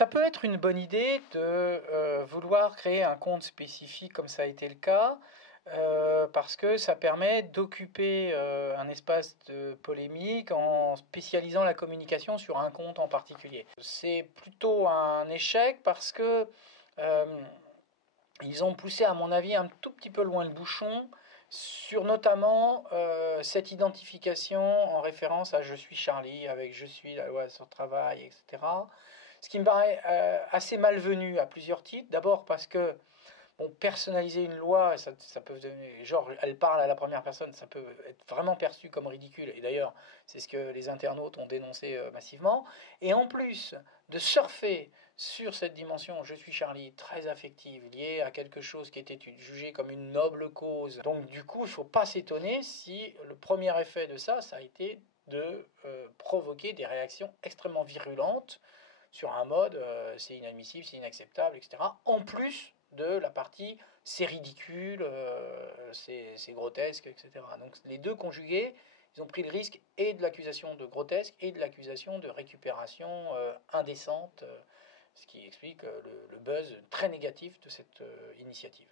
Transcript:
Ça peut être une bonne idée de vouloir créer un compte spécifique comme ça a été le cas, parce que ça permet d'occuper un espace de polémique en spécialisant la communication sur un compte en particulier. C'est plutôt un échec parce que ils ont poussé, à mon avis, un tout petit peu loin le bouchon sur notamment cette identification en référence à je suis Charlie avec je suis la loi sur le travail, etc. Ce qui me paraît assez malvenu à plusieurs titres. D'abord parce que bon, personnaliser une loi, ça peut devenir, genre elle parle à la première personne, ça peut être vraiment perçu comme ridicule. Et d'ailleurs, c'est ce que les internautes ont dénoncé massivement. Et en plus de surfer sur cette dimension je suis Charlie très affective, liée à quelque chose qui était jugé comme une noble cause. Donc du coup, il ne faut pas s'étonner si le premier effet de ça, ça a été de provoquer des réactions extrêmement virulentes sur un mode c'est inadmissible, c'est inacceptable, etc. En plus de la partie c'est ridicule, c'est grotesque, etc. Donc les deux conjugués, ils ont pris le risque et de l'accusation de grotesque et de l'accusation de récupération indécente, ce qui explique le buzz très négatif de cette initiative.